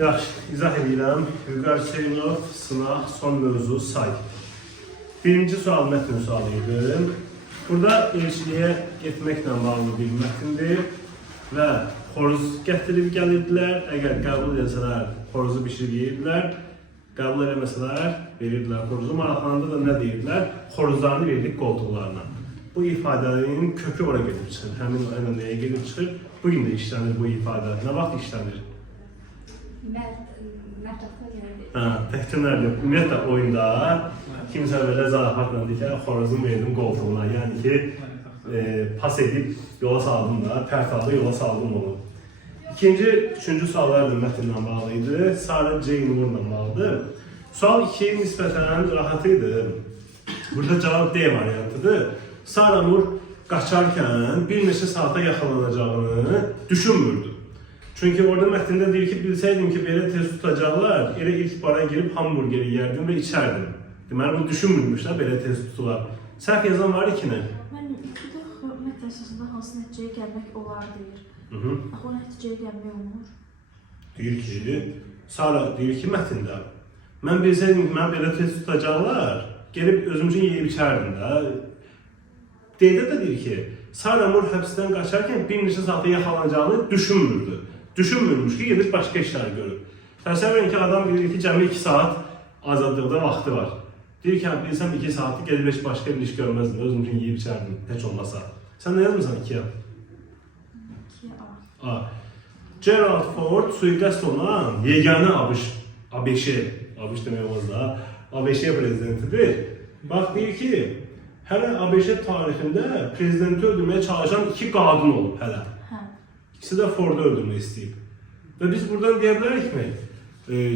Yaxşı, izah edirəm. Vüqar Hüseynov, sınaq, son mövzu, say. Birinci sual mətn sualı idi. Burada elçiliyə getməklə bağlı bir mətindir və xoruz gətirib gəlirdilər. Əgər qəbul etsələr, xoruzu bişirirdilər. Qəbul eləməsələr, verirdilər xoruzu. Maraqlananda da nə deyirdilər? Xoruzlarını verdik qoltuqlarına. Bu ifadənin kökü ora gedib çıxır. Həmin nəyə gedib çıxır? Bugün də işlənir bu ifadə. Nə vaxt işlənir? Təkcə ümumiyyətlə oyunda kimsə belə zarafatla deyir ki, xoruzumu verdim qoltuğuna. Yəni ki, pas edib yola saldım da, pərtalı yola saldım onu. Üçüncü suallar da mətnlə bağlı idi. Sarah Jane Moore'la bağlıdır. Sual 2'ye nisbətən rahat idi. Burada cavab D variantıdır. Sarah Moore qaçarkən bir neçə saata yaxalanacağını düşünmürdü. Çünki orada mətndə deyir ki, bilsəydim ki, belə tez tutacaqlar, elə ilk bara girib hamburgeri yerdim və içərdim. Deməli, bunu düşünmürmüşlər, belə tez tutular. Səhv yazan var ikinə. Mən mətn əsasında hansı nəticəyə gəlmək olar deyir. Axı o nəticəyə gəlmək olmur. Deyir ki, Sarah deyir ki, mətndə. Mən bilsəydim ki, mən belə tez tutacaqlar, gelib özüm üçün yeyib içərdim də. Deydə də deyir ki, Sarah Moore həbsdən qaçarkən bir neçə saata yaxalanacağını düşünmürdü. Düşünmürmüş ki, gedib başqa işlər görür. Təsəvvür edin ki, adam bilir ki, cəmi 2 saat azadlıqda vaxtı var. Deyir ki, bilsəm 2 saatı gedib heç başqa bir iş görməzdim, özüm üçün yeyib içərdim, heç olmasa. Sən nə yazmırsan 2-yə? 2-A. Gerald Ford suiqəst olan yeganə ABŞ demək olmaz da, ABŞ prezidentidir. Bax, deyir ki, hələ ABŞ tarixində prezidenti öldürməyə çalışan 2 qadın olub hələ. İkisi də Ford'u öldürmək istəyib. Və biz buradan deyə bilərik mi?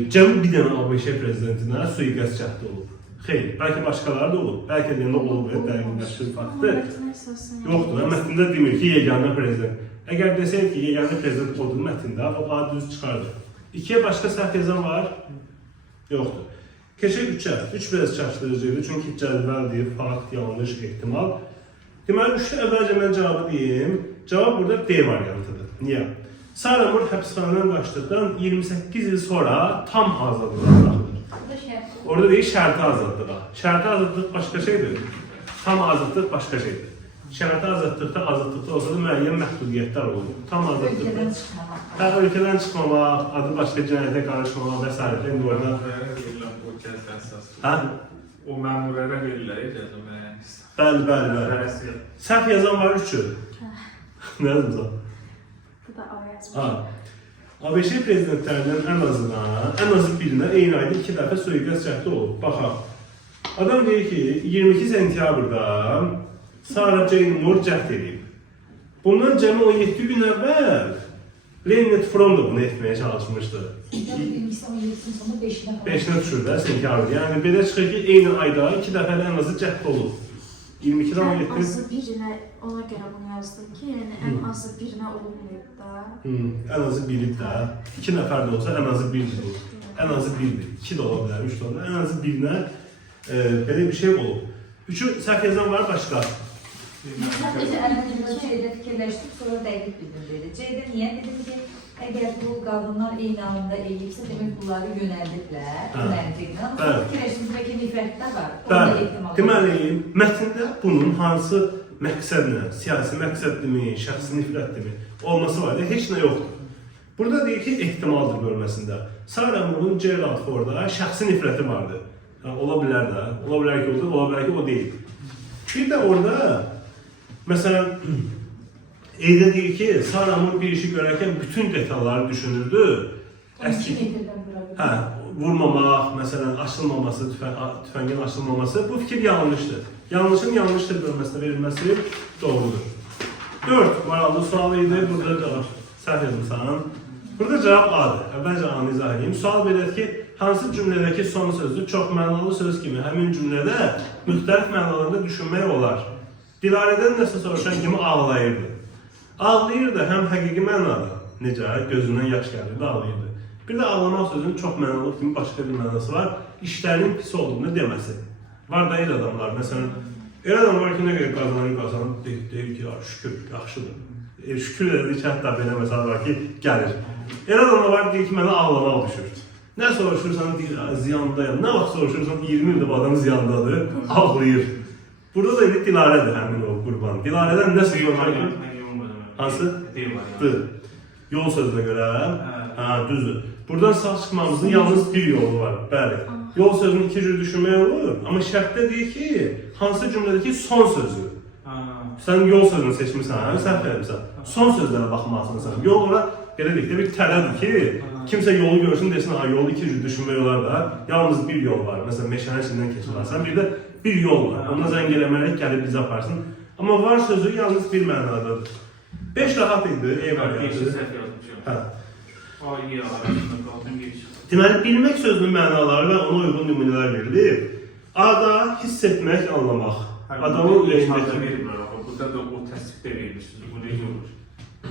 Cəmi bir dənə ABŞ prezidentinə suiqəst cəhdi olub. Xeyr, bəlkə başqaları da olub. Bəlkə deyəndə olub, dəqiqləşdir faktı. Yoxdur, mətndə demir ki, yeganə prezident. Əgər desəydik ki, yeganə prezident olduğu mətndə, o adı düz çıxardı. 2-yə başqa səhv yazan var? Yoxdur. Keçək 3-ə. 3 biraz çaşdırıcıydı, çünki cədvəldir, fakt, yanlış, ehtimal. Deməli, 3-də əvvəlcə mən cavabı deyim. Cavab burada D variantıdır. Niyə? Sarah Moore həbsxanadan qaçdıqdan 28 il sonra tam azadlığa buraxılır. Orada deyir şərti azadlığa. Şərti azadlıq başqa şeydir. Tam azadlıq başqa şeydir. Şərti azadlıqda olsa da müəyyən məhdudiyyətlər olur. Tam azadlıqda. Ölkədən çıxmamaq, adı başqa cinayətə qarışmamaq və s. İndi orada... O məmurlara verirlər, icazə müəyyən. Bəli. Səhv yazan var 3-ü. Nə yazmışsan? Bu da A yazmış. ABŞ prezidentlərindən ən azı birinə eyni ayda 2 dəfə suiqəst cəhdi olub. Baxaq. Adam deyir ki, 22 sentyabrda Sarah Jane Moore cəhd edib. Bundan cəmi 17 gün əvvəl Leonard Fromm da bunu etməyə çalışmışdı. 5-nə düşür də sentyabrda. Yəni belə çıxır ki, eyni ayda 2 dəfə ən azı cəhd olub. 22-dən 17. Ən azı birinə, ona görə bunu yazdım ki, yəni ən azı birinə olunmayıb da. Ən azı biri də, 2 nəfər də olsa ən azı birdir. Ən azı birdir, 2 də ola bilər, 3 də ola bilər. Ən azı birinə belə bir şey olub. 3-ü səhv yazan var başqa? Sadəcə əvvəlcə şeydə fikirləşdik, sonra dəqiq bildim dedi. C'də niyə dedim ki, əgər bu qadınlar eyni anda eləyibsə, demək bunları yönəldiblər, yönəldiklər. Amma fikirləşdim, bəlkə nifrətdə var. Bəli, deməli, mətndə bunun hansı məqsədlə, siyasi məqsəddirmi, şəxsi nifrətdirmi olması var da, heç nə yoxdur. Burada deyir ki, ehtimaldır bölməsində. Sarah Moore'un Gerald Ford'a şəxsi nifrəti vardı. Ola bilər də, ola bilər ki, ola bilər ki, o deyil. Bir də orada, məsələn, Eydə deyir ki, Sarah Moore bir işi görərkən bütün detalları düşünürdü. Vurmamaq, məsələn, açılmaması, tüfəngin açılmaması, bu fikir yanlışdır. Yanlışın yanlışdır bölməsində verilməsi doğrudur. 4 maraqlı sual idi, burada cavab səhv yazmışsan. Burada cavab A-dır. Əvvəlcə A-nı izah edeyim. Sual belədir ki, hansı cümlədəki son sözdür çox mənalı söz kimi həmin cümlədə müxtəlif mənalarında düşünmək olar. Dilarədən nəsə soruşan kimi ağlayırdı. Ağlayırdı həm həqiqi mənada, necə, gözündən yaş gəlirdi, ağlayırdı. Bir də ağlamaq sözünün çox mənalı kimi başqa bir mənası var, işlərinin pis olduğunu deməsi. Var da el adamlar, məsələn, el adam var ki, nə qədər qazanır, deyir ki, şükür, yaxşıdır. Şükür edir ki, hətta belə məsələ var ki, gəlir. Elə adamlar var deyir ki, mənə ağlamaq düşür. Nə soruşursan deyir, ziyandayım. Nə vaxt soruşursan 20 ildir bu adam ziyandadır, ağlayır. Burada da indi Dilarədir həmin o qurban. Dilarədən nəsə yoxdur? Hansı? D. Yol sözünə görə. Hə, düzdür. Buradan sağ çıxmamızın yalnız bir yolu var. Bəli. Yol sözünü iki cür düşünmək olur. Amma şərtdə deyir ki, hansı cümlədəki son sözü. Sən yol sözünü seçmirsən, səhv eləmirsən. Son sözlərə baxmalısın sən. Yol ora belə deyək də bir tələdir ki, kimsə yolu görsün desin, ha yolu iki cür düşünmək olar da. Yalnız bir yol var. Məsələn, meşənin içindən keçirsən, bir də bir yol var. Ona zəng eləmərək gəlib bizi aparsın. Amma var sözü yalnız bir mənadadır. 5 rahat idi, ev variantı. Hə. Deməli, bilmək sözünün mənaları və ona uyğun nümunələr verilir. A-da hiss etmək, anlamaq. Adamın ürəyindəki... Burada da o təsbihdə verirsiniz, bu necə olur?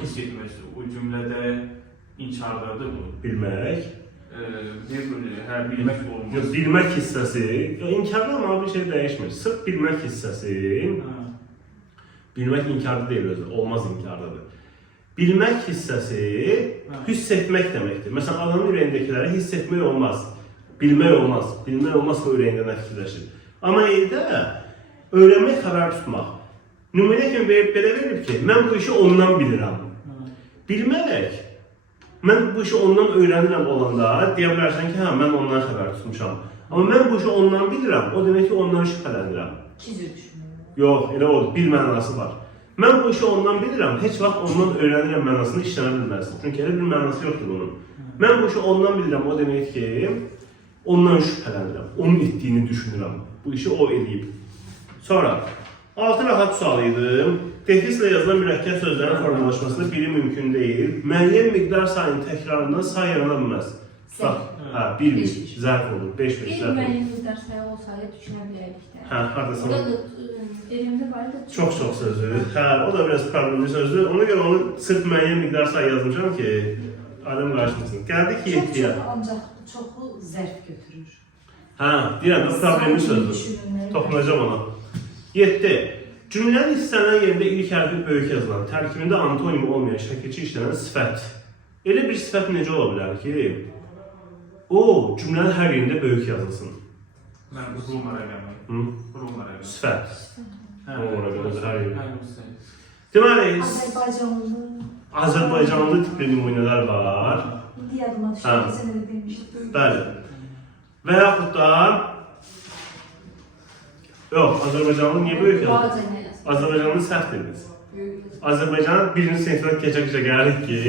Hiss etmək, o cümlədə inkardadır bu. Bilmək. Bilmək olmaz. Bilmək hissəsi, inkarda ama bir şey dəyişmir. Sırf bilmək hissəsi, bilmək inkarda deyil özü, olmaz inkardadır. Bilmək hissəsi hiss etmək deməkdir. Məsələn, adamın ürəyindəkiləri hiss etmək olmaz. Bilmək olmaz. Bilmək olmaz ki, ürəyində nə fikirləşir. Amma evdə öyrənmək, xəbər tutmaq. Nümunə kimi belə verib ki, mən bu işi ondan bilirəm. Bilmək, mən bu işi ondan öyrənirəm olanda, deyə bilərsən ki, hə, mən ondan xəbər tutmuşam. Amma mən bu işi ondan bilirəm, o demək ki, ondan şübhələnirəm. İkizür düşünürəm. Yox, elə odur, bir mənası var. Mən bu işi ondan bilirəm, heç vaxt ondan öyrənirəm mənasını işlənə bilməzsin. Çünki elə bir mənası yoxdur bunun. Mən bu işi ondan bilirəm, o demək ki, ondan şübhələnirəm, onun etdiyini düşünürəm. Bu işi o edib. Sonra, 6 rahat sual idi. Defislə yazılan mürəkkəb sözlərin formalaşmasında biri mümkün deyil. Müəyyən miqdar sayının təkrarından say yarana bilməz. Bax, hə, 1 zərf olur, 5 zərf olur. Müəyyən miqdar sayı olsaydı düşünə bilərdik də. Hə, haradasın? Burada elimdə var da Çox sözü. Hə, o da biraz problemli sözdür. Ona görə onu sırf müəyyən miqdar sayı yazmışam ki, adım qarışmasın. Gəldik ki, 7-yə. Ancaq çoxu zərf götürür. Hə, deyirəm, bu problemli sözdür. Toxunacaq ona. 7. Cümlənin istənilən yerində ilk hərfi böyük yazılan, tərkibində antonimi olmayan şəkilçi işlənən sifət. Elə bir sifət necə ola bilər ki, o cümlənin hər yerində böyük yazılsın. Mən vurulmar eləməm. Vurulmar eləməm. Sifət. Ona görə hər yerində. Deməli, Azərbaycanlı tipli nümunələr var. İndi yadıma düşür, sənə də demişdim. Bəli. Və yaxud da yox, Azərbaycanlı niyə böyük yazılır? Azərbaycanlı səhv dediniz. Azərbaycan birinci sinifdən keçə-keçə gəlirik ki,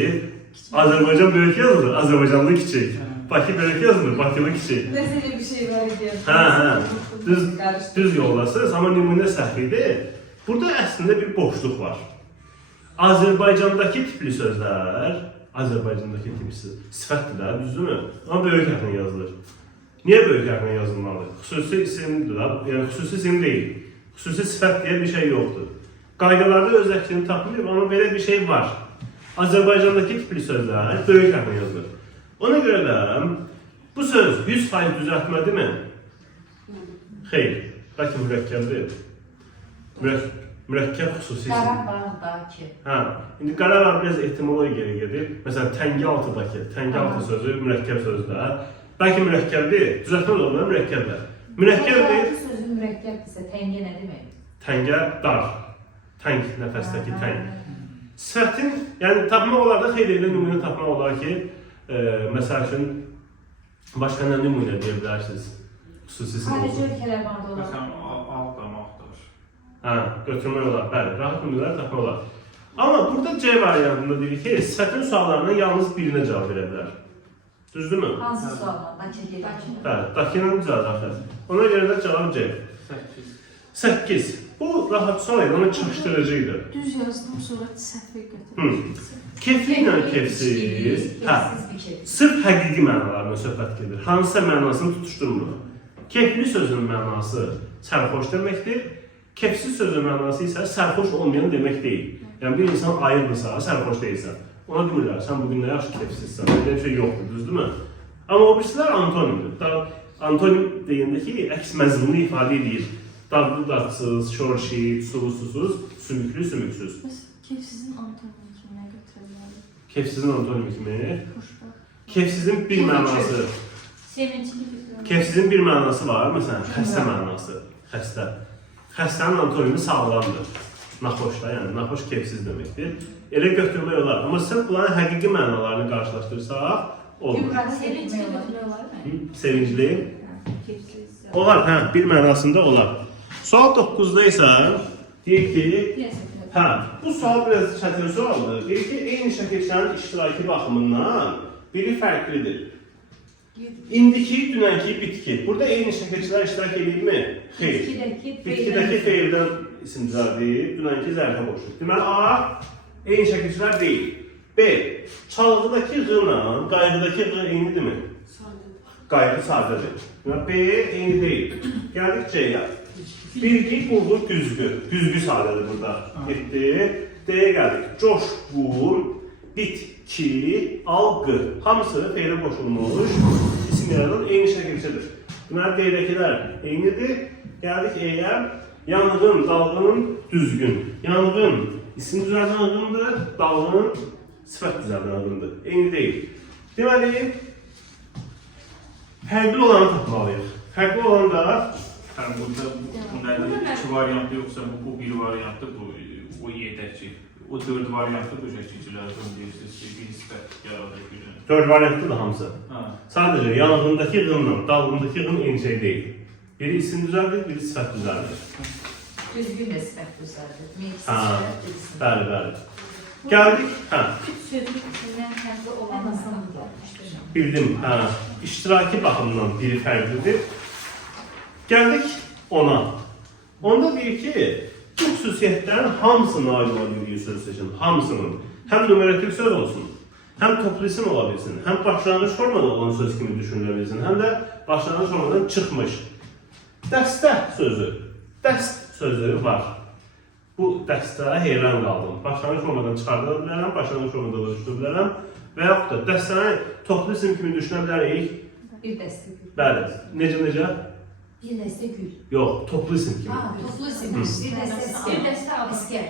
Azərbaycan böyük yazılır, Azərbaycanlı kiçik. Bakı böyük yazılır, Bakılı kiçik. Nəsə elə bir şey var idi. Hə, düz yoldasınız, amma nümunə səhv idi. Burada əslində bir boşluq var. Azərbaycandakı tipli sözlər, Azərbaycandakı tipli sifətdirlər, düzdürmü? Amma böyük hərflə yazılır. Niyə böyük hərflə yazılmalı? Xüsusi isimdir, yəni xüsusi isim deyil. Xüsusi sifət deyə bir şey yoxdur. Qaydalarda öz əksini tapmır, amma belə bir şey var. Azərbaycandakı tipli sözlər böyük hərflə yazılır. Ona görə də bu söz 100% düzəltmədirmi? Xeyr, bəlkə mürəkkəbdir. Mürəkkəb xüsusi isim. Qarabağdakı. Hə, indi Qarabağ biraz etimologiyaya gedir. Məsələn, Təngialtıdakı, Təngialtı sözü mürəkkəb sözdür. Bəlkə mürəkkəbdir, düzəltmə olmalı mürəkkəbdir. Mürəkkəbdir. Sözün mürəkkəbdirsə, təngə nə demək? Təngə dar. Təng, nəfəsdəki təng. Sifətin, yəni tapmaq olar da xeyli elə nümunə tapmaq olar ki, məsəl üçün, başqa nə nümunə deyə bilərsiniz? Xüsusi isim Xarici olsun. ölkələr vardı olar. Məsələn, alt-damaqdır. Hə, götürmək olar, bəli, rahat nümunələr tapmaq olar. Amma burada C variantında deyir ki, sifətin suallarından yalnız birinə cavab verə bilər. Düzdürmü? Hansı suallar? Dakı. Bəli, dakının cavabı. Ona görə də cavab C. 8. 8. Bu rahat sual idi, amma çalışdırıcı idi. düz yazdım sonra səhvə götürdüm. Kefli ilə kefsiz, hə, sırf həqiqi mənalarına söhbət gedir. Hansısa mənasını tutuşdurmur. Kefli sözünün mənası sərxoş deməkdir. Kefsiz sözünün mənası isə sərxoş olmayan demək deyil. Yəni bir insan ayıqdırsa, sərxoş deyilsən. Ona demirlər, sən bugün nə yaxşı kefsizsən, belə bir şey yoxdur, düzdürmü? Amma o birisilər antonimdir. Antonim deyəndə ki, əks məzmunlu ifadə edir. Dadlı, dadsız, şorşi, sulu, susuz, sümüklü, sümüksüz. Kefsizin antonimi kimə götürə bilərik? Kefsizin antonimi kimi? Xoşbəxt. Kefsizin bir mənası. Sevincli. Kefsizin bir mənası var. Məsələn, xəstə mənası. Xəstə. Xəstənin antonimi sağlamdır. Naxoşda, yəni naxoş kefsiz deməkdir. Elə götürmək olar. Amma sırf bunların həqiqi mənalarını qarşılaşdırsaq, olmur. Yukarıda Sevincli sevinmeyi var. götürmək olar mı? Sevincli. Kefsiz. Olar, hə, bir mənasında olar. Sual 9-da isə deyir ki, hə, bu sual biraz çətin sualdır. Deyir ki, eyni şəkillərin iştiraki baxımından biri fərqlidir. İndiki, dünənki bitki. Burada eyni şəkilçilər iştirak edirmi? Xeyr. Bitkidəki feildən isim düzəldir, dünənki zərfə qoşulur. Deməli, A, eyni şəkilçilər deyil. B, çalğıdakı qıla, qayğıdakı qı eynidirmi? Qayğı sadədir. Deməli, B eyni deyil. Gəldik C-yə. Bilgi, quldur, güzgü. Güzgü sadədir burada. Getdi. D-yə gəldik. Coşqun, bitki, alqı. Hamısı feilə qoşulmuş isim yaradan eyni şəkilçidir. Deməli, D-dəkilər eynidir. Gəldik E-yə. Yanğın, dalğın, düzgün. Yanğın isim düzəldən ağındır, dalğın sifət düzəldən ağındır. Eyni deyil. Deməli, fərqli olanı tapmalıyıq. Fərqli olan da Yəni burada iki variantı yoxsa bu bir variantı, o yedəkçi. O 4 variantı bu şəkilçilərdən deyirsiniz ki, bir sifət yaradır günü. 4 variantlı da hamısı. Ha. Sadəcə yanğındakı qınla dalğındakı qın eyni şey deyil. Biri isim düzəldir, biri sifət düzəldir. Düzgün de sifət düzəldir. Ha, bəli, bəli. Gəldik, hə, Sözlükündən fərqli olan asan gəlmişdir. bildim, hə. İştiraki baxımdan biri fərqlidir. Gəldik ona. Onda deyir ki, bu xüsusiyyətlərin hamısına aid ola bildiyi söz seçin. Hamısının. Həm numerativ söz olsun, həm toplu isim ola bilsin, həm başlanğıc formada olan söz kimi düşünülə bilsin, həm də başlanğıc formadan çıxmış. Dəstə sözü. Dəst sözü var. Bu dəstəyə heyran qaldım. Başlanğıc formadan çıxardıla bilərəm, başlanğıc formada oluşdura bilərəm və yaxud da dəstəni toplu isim kimi düşünə bilərik. Bir dəstə gül. Bəli. Necə? Bir dəstə gül. Yox, toplu isim kimi. Ha, toplu isim. Bir dəstə Bir əskər. dəstə Əskər.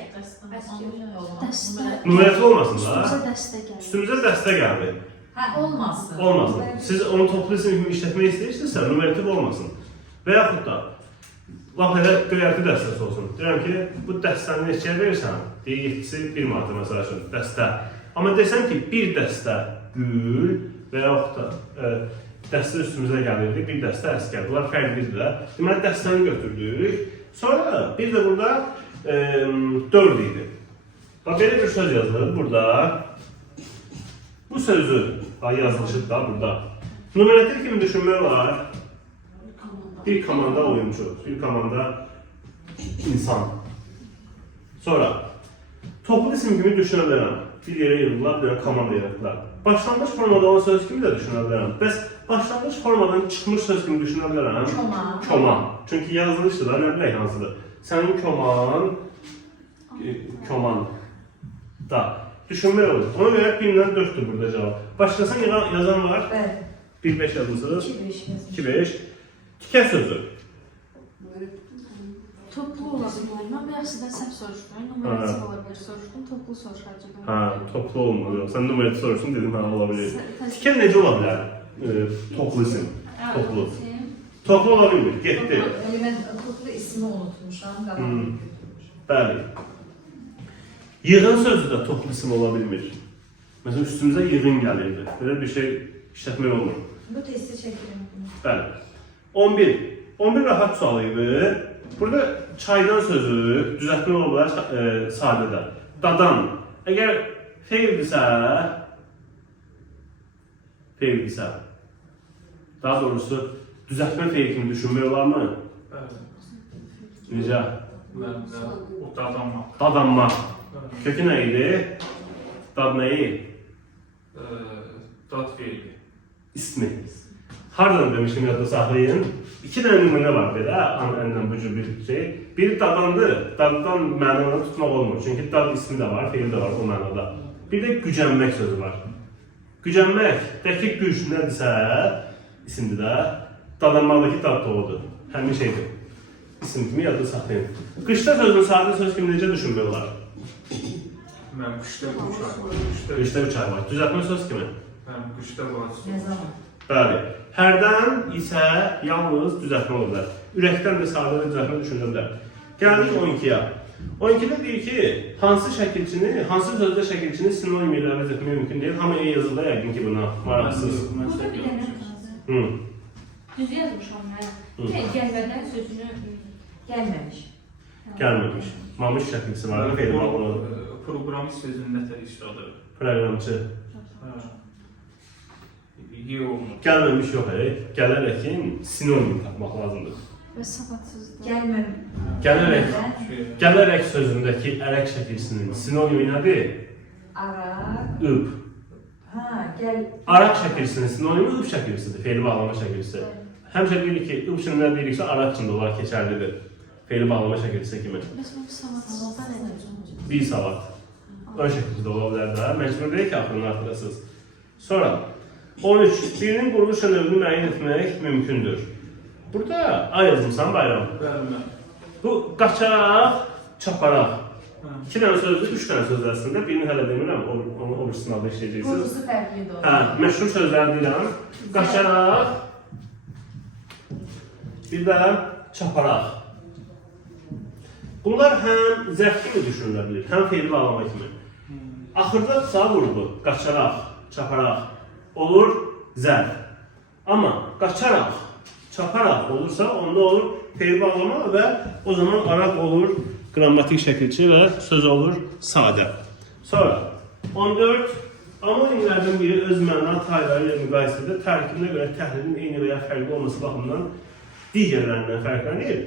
Dəstə. Numarativ olmasın da. Üstümüzə dəstə gəlir. Üstümüzə dəstə gəldi. Ha, olmasın. Olmasın. Siz onu toplu isim kimi işlətmək istəyirsinizsə, numarativ olmasın. Və yaxud da, laf elə göyərti dəstəsi olsun. Deyirəm ki, bu dəstəni neçəyə verirsən? Deyir, 7-si 1 manata məsələ üçün, dəstə. Amma desəm ki, bir dəstə gül və yaxud da dəstə üstümüzə gəlirdi, bir dəstə əskər. Bunlar fərqlidirlər. Deməli, dəstəni götürdük. Sonra bir də burada 4 idi. Bax, belə bir söz yazılır burada. Bu sözü yazılışır da burada. Numarativ kimi düşünmək olar. Bir komanda oyuncu, bir komanda insan. Sonra toplu isim kimi düşünə bilərəm. Bir yerə yığılırlar, bir komanda yaradılar. Başlanğıc formada olan söz kimi də düşünə bilərəm. Bəs başlanğıc formadan çıxmış söz kimi düşünə bilərəm. Koman. Çünki yazılışdır da, nə bilək hansıdır. Sənin koman da düşünmək olur. Ona görə 1-dən 4-dür burada cavab. Başqasına yazan var. Bəli. 1-5 yazılsınız. 2-5 yazılır. 2-5. Tikə sözü. Toplu ola bilər. Mən bir sizdən səhv soruşdum. Numarativ ola bilər soruşdum. Toplu soruşacağım. Ha, toplu olmalı. Sən numarativ soruşsun dedim, ha, ola bilər. Tikə necə ola bilər? Toplu isim. Toplu. Toplu ola bilmir. Getdi. Mən toplu ismi unutmuşam. Qalanı Bəli. Yığın sözü də toplu isim ola bilmir. Məsələn, üstümüzə yığın gəlirdi. Belə bir şey işlətmək olmur. Bu testi çəkirəm. Bəli. 11. 11 rahat sual idi. Burada çaydan sözü düzəltmək ola bilər sadədə. Dadan. Əgər feildirsə, daha doğrusu düzəltmə feil kimi düşünmək olarmı? Necə? Məndə o dadanmaq. Dadanmaq. Kökü nə idi? Dad nə idi? Dad feili. İsmi. Hardan demişim yadda saxlayın. 2 dənə nümunə var belə, ənlə bu cür bir şey. Biri dadandır. Daddan mənanı tutmaq olmur. Çünki dad ismi də var, feil də var bu mənada. Bir də gücənmək sözü var. Gücənmək, dəqiq güc nədirsə, isimdir də, dadanmaqdakı dad da odur. Həmin şeydir. İsim kimi yadda saxlayın. Qışda sözün sadə söz kimi necə düşünmək olar? Mən qışda uçar. Qışda 3 ay var. Düzəltmə söz kimi. Mən qışda var. Ne zaman? Bəli. Hərdən isə yalnız düzəltmə ola bilər. Ürəkdən də sadəcə düzəltmə düşünülə bilər. Gəldik 12-yə. 12-də deyir ki, hansı sözdə şəkilçini sinonim ilə əvəz etmək mümkün deyil. Hamı yazıda yəqin ki buna maraqsız. Burada bir dənə Hı. düz yazmışam mən. Gəlmədən sözünü Gelmemiş. Gəlməmiş. Mamış şəkilçisi var. Fe'li bağlı. Proqramist sözünün nətər işadır? Proqramçı. Yox. Gəlməmiş yox, gələrək sinonim tapmaq lazımdır. və savadsızdır. Gələrək sözündəki ərək şəkilçisinin sinonimi nədir? Arak. Üb. Ha, gel. Araq şəkilçisinin sinonimi üb şəkilçisidir, fe'li bağlama şəkilçisi. Həmişə deyirik ki, üb üçün nə deyiriksə, araq üçün də olaraq keçərlidir. Fe'li bağlama şəkilçisi kimi. Məsələn, savadsızda nədir? Bir savad. Ön şəkildə ola bilər də, məcbur deyil ki, axırını artırasınız. Sonra, 13. Birinin quruluş növünü müəyyən etmək mümkündür. Burada A yazımsan Bayram. Bəli. Bu qaçaraq, çaparaq. 2 dənə sözdür, 3 dənə söz əslində. Birini hələ demirəm, onu o birisini alda işləyəcəksiniz. Kurgusu fərqlidir o. Hə, məşhur sözlər deyirəm. Qaçaraq, bir də çaparaq. Bunlar həm zərf kimi düşünülə bilir, həm fe'li bağlama kimi. Axırda sağ vurdu, qaçaraq, çaparaq olur zərf. Amma qaçaraq, çaparaq olursa, onda olur fe'li bağlama və o zaman araq olur qrammatik şəkilçi və söz olur sadə. Sonra 14. Amoнимlərdən biri öz məna tayları ilə müqayisədə tərkibinə görə təhlilin eyni və ya fərqli olması baxımından digərlərindən fərqlənir.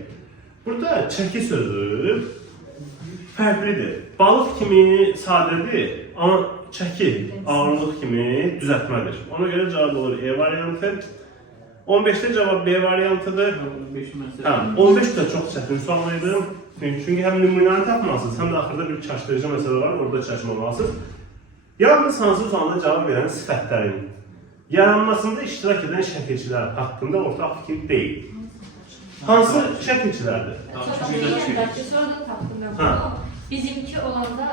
Burada çəki sözü fərqlidir. Balıq kimi sadədir, amma çəki ağırlıq kimi düzəltmədir. Ona görə cavab olur E variantı. 15-də cavab B variantıdır. 15 də çox çətin sual idi. Çünki həm nümunəni tapmalısınız, həm də axırda bir çaşdırıcı məsələ var, orada çaşmamalısınız. Yalnız hansı sualına cavab verən sifətlərin yaranmasında iştirak edən şəkilçilər haqqında ortaq fikir deyil. Hansı şəkilçilərdir? Sonra da tapdım mən bunu. Bizimki olanda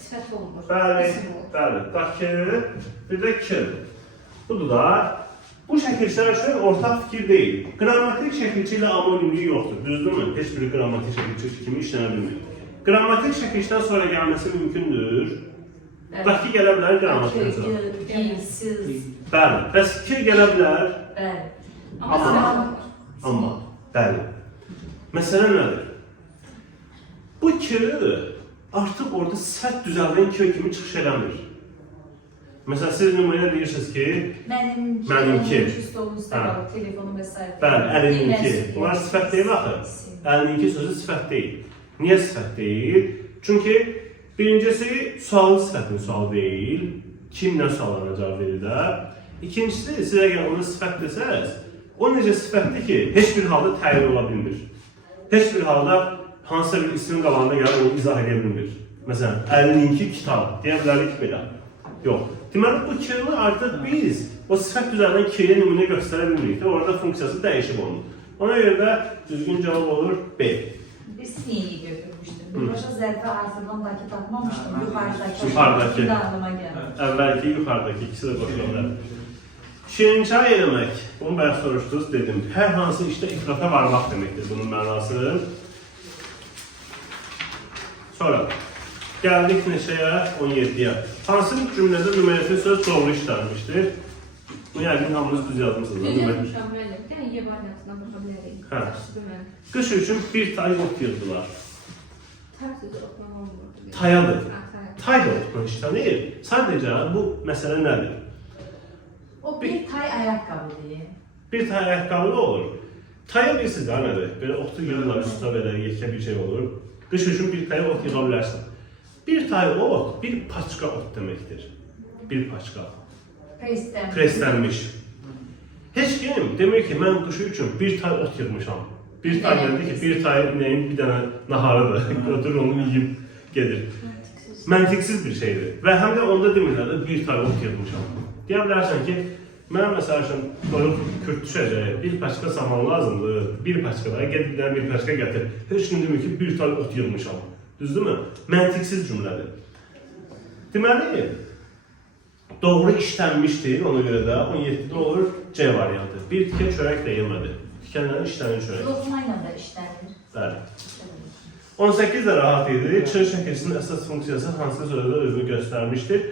sifət olmur. Bəli, dakı, bir də ki. Budur da, bu şəkilçilər üçün ortaq fikir deyil. Qrammatik şəkilçi ilə amonimlik yoxdur, düzdürmü? Heç bir qrammatik şəkilçi kimi işlənə bilmir. Qrammatik şəkilçdən sonra gəlməsi mümkündür. Dakı gələ bilər qrammatikdən sonra. Bəli, bəs ki gələ bilər. Amma, bəli. Məsələ nədir? Bu ki artıq orada sifət düzəldən ki kimi çıxış eləmir. Məsələn, siz nümunəyə deyirsiniz ki, mənimki, telefonu və s. bəli, əlininki. Bunlar sifət deyil axı. Əlininki sözü sifət deyil. Niyə sifət deyil? Çünki birincisi sualı sifətin sualı deyil. Kimlə suallarına cavab verir də. İkincisi, siz əgər ona sifət desəz, o necə sifətdir ki, heç bir halda təyin ola bilmir. Heç bir halda hansısa bir ismin qabağında gəlir, onu izah edə bilmir. Məsələn, əlininki kitab, deyə bilərik belə. Yox. Deməli, bu kimi artıq biz o sifət düzəldən kiyə nümunə göstərə bilmirik də, orada funksiyası dəyişib olur. Ona görə də düzgün cavab olur B. Bir siniyi götürmüşdüm. Birbaşa zərfə artırmamdakı tapmamışdım. Yuxarıdakı. Əvvəlki, yuxarıdakı ikisi də qoşula bilər. Şirinçay eləmək, bunu bəyək soruşdunuz, dedim. Hər hansı işdə ifrata varmaq deməkdir bunun mənası. Sonra, gəldik neçəyə? 17-yə. Hansı cümlədə nümerətin söz doğru işlənmişdir? Bu yəqin hamınız düz yazmışsınız. Düz yazmışam müəllim. Bir dənə Y variantına baxa bilərik. Qış üçün bir tay ot yığdılar. Tay sözü oxumaq olmur. Tayadır. Tay da otla işlənir. Sadəcə bu məsələ nədir? O bir tay ayaqqabıdır. Bir tay ayaqqabı da olur. Taya bilirsiniz də nədir? Belə otu yığırlar üstə belə yekə bir şey olur. Qış üçün bir taya ot yığa bilərsən. Bir tay ot, bir paçka ot deməkdir. Bir paçka. Preslənmiş. Heç kim demir ki, mən qışı üçün bir tay ot yığmışam. Bir tay dedi ki, bir tay nəyin bir dənə naharıdır. Götürür onu yiyib gedir. Məntiqsiz bir şeydir. Və həm də onda demirlər də bir tay ot yığmışam. Deyə bilərsən ki, mən məsəl üçün qoyub kürt düşəcək, bir paçka saman lazımdır, bir paçkada, gedibdən bir paçka gətir. Heç gün demir ki, bir tay ot yığmışam. Düzdürmü? Məntiqsiz cümlədir. Deməli, doğru işlənmişdir, ona görə də 17-də olur C variantı. Bir tikə çörək də yemədi. Tikənlə işlənir çörək. Loğma ilə də işlənir. Bəli. 18 də rahat idi. Ç şəkilsinin əsas funksiyası hansı sözdə özünü göstərmişdir?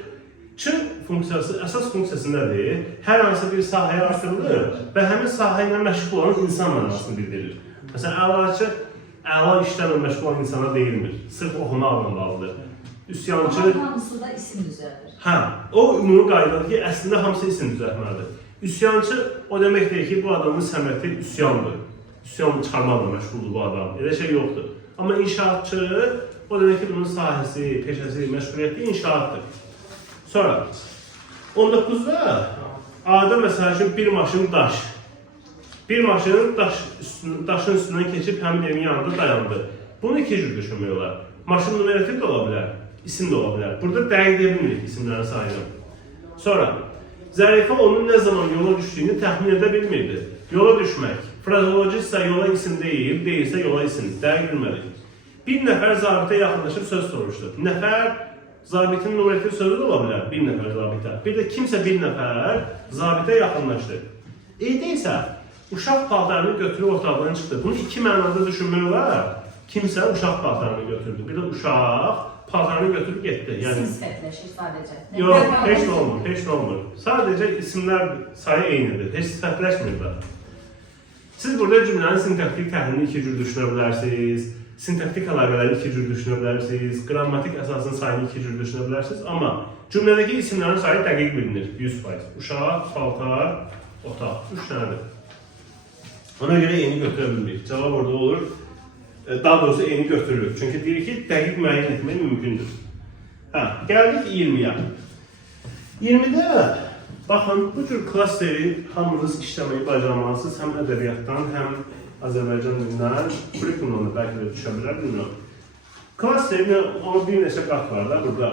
Ç funksiyası, əsas funksiyası nədir? Hər hansı bir sahəyə artırılır və həmin sahə ilə məşğul olan insan mənasını bildirir. Məsələn, əlaçı, əla işlərlə məşğul olan insana deyilmir. Sırf oxuna alınmalıdır. Üsyançı... Amma hamısı da isim düzəldir. Hə, o ümumi qaydadır ki, əslində hamısı isim düzəltməlidir. Üsyançı o deməkdir ki, bu adamın səməti üsyandır. Üsyan çıxarmaqla məşğuldur bu adam. Elə şey yoxdur. Amma inşaatçı, o demək ki, bunun sahəsi, peşəsi, məşğuliyyəti inşaatdır. Sonra, 19-da A'da məsəl üçün bir maşın daş. Bir maşın daşın üstündən keçib həmin evin yanında dayandı. Bunu iki cür düşünmək olar. Maşın numarəti də ola bilər, isim də ola bilər. Burada dəqiq deyə bilmirik isimlərin sayını. Sonra, Zərifə onun nə zaman yola düşdüyünü təxmin edə bilmirdi. Yola düşmək. Frazeologistsə yola isim deyil, deyilsə yola isim. Dəqiq bilmədik. Bir nəfər zabitə yaxınlaşıb söz soruşdu. Nəfər, zabitin numarəti sözü də ola bilər, bir nəfər zabitə. Bir də kimsə bir nəfər zabitə yaxınlaşdı. Eydə isə uşaq paltarını götürüb otaqdan çıxdı. Bunu iki mənada düşünmək olar. Kimsə uşaq paltarını götürdü. Bir də uşaq paltarını götürüb getdi. İsim sifətləşir sadəcə. Yox, heç nə olmur, heç nə olmur. Sadəcə isimlər sayı eynidir, heç sifətləşmir də. Siz burada cümlənin sintaktik təhlilini iki cür düşünə bilərsiniz, sintaktik əlaqələri iki cür düşünə bilərsiniz, qrammatik əsasın sayını iki cür düşünə bilərsiniz, amma cümlədəki isimlərin sayı dəqiq bilinir, 100%. Uşaq, paltar, otaq, 3 dənədir. Ona görə eyni götürə bilmirik. Cavab orada olur. Daha doğrusu eyni götürülür. Çünki deyir ki, dəqiq müəyyən etmək mümkündür. Hə, gəldik 20-yə. 20-də, baxın, bu cür klasteri hamınız işləməyi bacarmalısınız. Həm ədəbiyyatdan, həm Azərbaycan dilindən, kurikulumdan da bəlkə də düşə bilər, bilmirəm. Klasteri, amma bir neçə qat var da burada.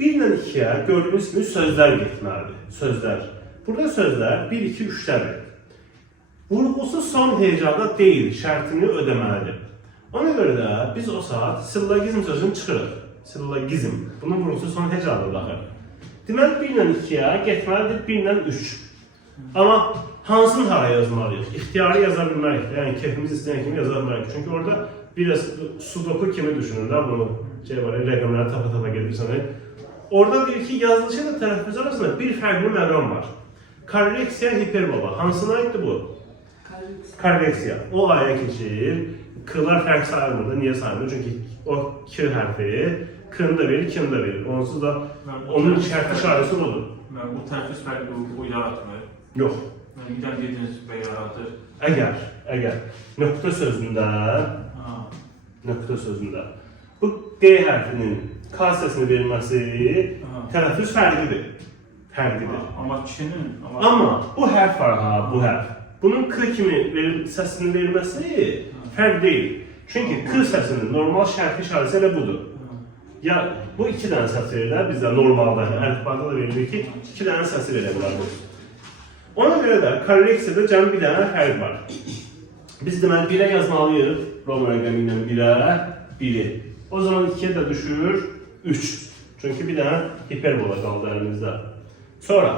1-lə 2-yə gördüyünüz kimi sözlər getməlidir. Sözlər. Burada sözlər 1, 2, 3-dədir. Vurğusu son hecada deyil, şərtini ödəməlidir. Ona görə də biz o saat sillogizm sözünü çıxırıq. Sillogizm. Bunun vurğusu son hecada daxil. Deməli, 1-lə 2-yə getməlidir, 1-lə 3. Amma hansını hara yazmalıyıq? İxtiyarı yaza bilməliyik. Yəni, keyfimiz istəyən kimi yaza bilməliyik. Çünki orada biraz sudoku kimi düşünün də bunu. Rəqəmləri tapa-tapa gedirsən. Orada deyir ki, yazılışı ilə tələffüz arasında bir fərqli məqam var. Korreksiya, hiperbola. Hansına aiddir bu? Korreksiya. O aya keçir. K'lar fərq sayılmır. Niyə sayılmır? Çünki o K hərfi K'ını da verir, K'ını da verir. Onsuz da onun şərti işarəsi odur. Bu tərfis fərqli o yaratmır. Yox. Nədən dediniz və yaratır? Əgər nöqtə sözündə bu D hərfinin K səsini verilməsi tələffüz fərqlidir. Amma kişinin... Amma bu hərf var ha, bu hərf. Bunun K kimi səsini verilməsi fərq deyil. Çünki K səsinin normal şərti işarəsi elə budur. Ya bu iki dənə səs verirlər bizdə normalda, əlifbada da verilir ki, iki dənə səsi verə bilər bu. Ona görə də korreksiyada cəmi bir dənə fərq var. Biz deməli 1-ə yazmalıyıq, Roma rəqəmi ilə 1-ə 1-i. O zaman 2-yə də düşür 3. Çünki bir dənə hiperbola qaldı əlimizdə. Sonra,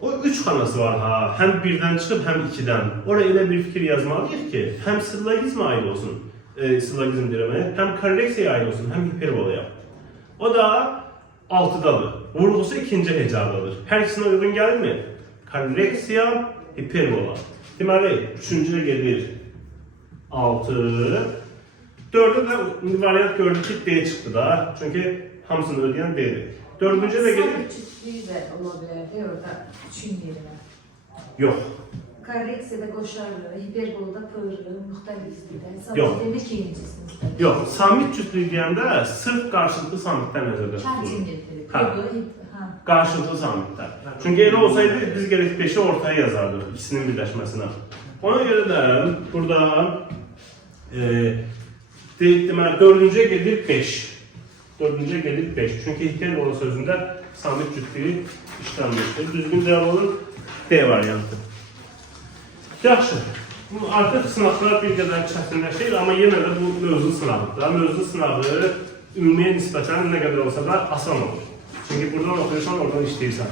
o 3 xanası var ha, həm 1-dən çıxıb, həm 2-dən. Oraya elə bir fikir yazmalıyıq ki, həm sillogizmə aid olsun, sillogizm deyirəm, həm korreksiyaya aid olsun, həm hiperbolaya. O da 6-dadır. Vurğusu ikinci hecadadır. Hər ikisinə uyğun gəlirmi? Korreksiya, hiperbola. Deməli, 3-cüdə gedir 6. 4-də də variant gördük ki, D çıxdı da. Çünki hamısını ödəyən D-dir. 4-cüdə də gedir... Küçüklüyü də ola bilərdi orada 3-ün yerinə. Yox. Korreksiyada qoşarlı, hiperbolda pırlı, müxtəlifdir. Yox. Demək ki, ikincisində. Yox, samit cütlüyü deyəndə sırf qarşılıqlı samitlər nəzərdə tutulur. Çarçın getirir. Qarşılıqlı samitlər. Çünki elə olsaydı biz gələk 5-i ortaya yazardıq ikisinin birləşməsinə. Ona görə də burada deməli 4-cüyə gedir 5. 4-cüyə gedir 5. Çünki hiperbola sözündə samit cütlüyü işlənmişdir. Düzgün cavab olur D variantı. Yaxşı. Artıq sınaqlar bir qədər çətinləşir, amma yenə də bu mövzu sınağıdır. Mövzu sınağı ümumiyə nisbətən nə qədər olsa da asan olur. Çünki buradan oxuyursan, oradan işləyirsən.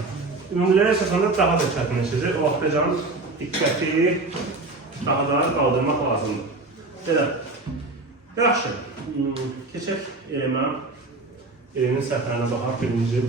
Ümumilərə əsasında daha da çətinləşəcək. O vaxtda canım diqqəti daha da qaldırmaq lazımdır. Belə. Yaxşı. Keçək eləmə. Elinin səhvlərinə baxaq. Birinci